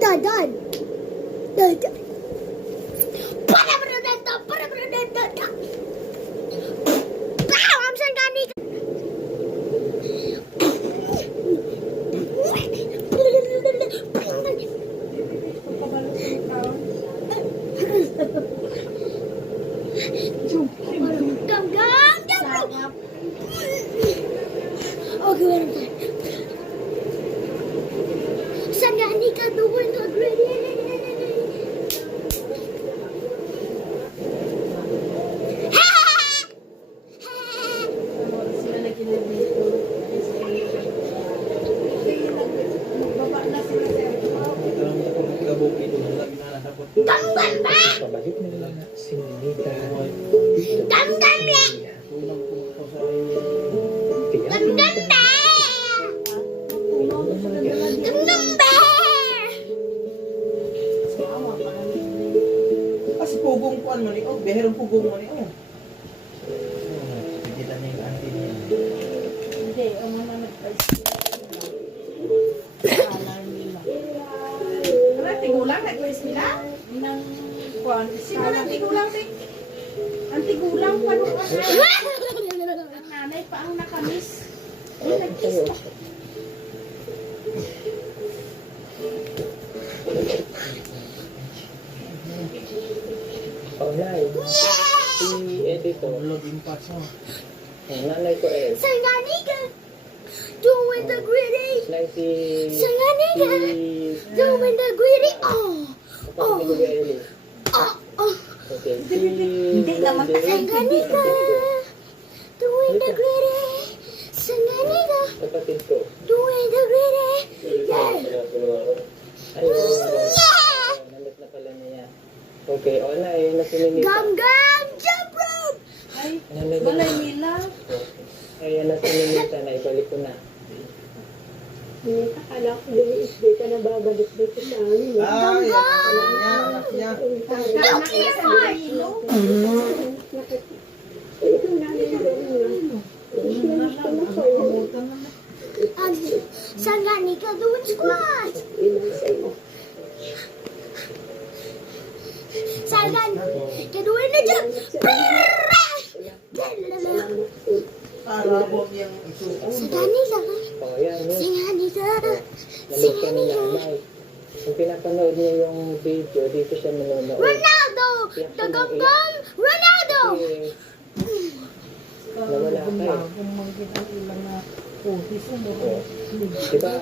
Dadan. Dadan. Para berdata. Wow, I'm saying I need. Okay, wait a minute. Sangani ka doon already. Sila na kinabito. Baba na sila sa Tanggal ba? Pabalik nila na sinita. Tanggal ba? Tanggal ba? Tanggal ba? Kasi pugong kuan man oh, beherong pugong man oh. Kita niya yung auntie niya. Hindi, ang mga nagpa-isip. Alarm nila. Wala, tigulang, nag-quiz nila. Nang, kuwan, sino lang tigulang, ting? Ang tigulang pa nung ang nanay pa ang nakamis. Ay, nag-quiz pa. Online. Si editor. Login pass mo. Ang nanay ko eh. Sangani ka doing the gritty. Like si... Sangani ka doing the gritty. Oh. Kapatid ni Kuya Eli. Oh. Okay. Hindi naman kasi Sangani ka doing the gritty. Sangani ka Kapatid ko. doing the gritty. Yeah. Ay, nandit na pala niya. Okay, o na eh, nasinunita. Gam jump rope. ay, Nandit na. balay nila. Ay, nasinunita na, ibalik ko na. Akala ko dili ka na babalik dito sa amin. Ay, anak niya. Anak niya sa Marino. Ito na rin Sangani ka doing squat. Sangani ka doing the jump. Para po yung isuon. Sangani ka. O, yan, yun. Sangani ka. Nandit ka ni nanay. Kung pinapanood niya yung video, dito siya manonood. Ronaldo! The gum Ronaldo! Eh, nawala ka eh. Kung mangkin ang ilang na puhis mo. Diba,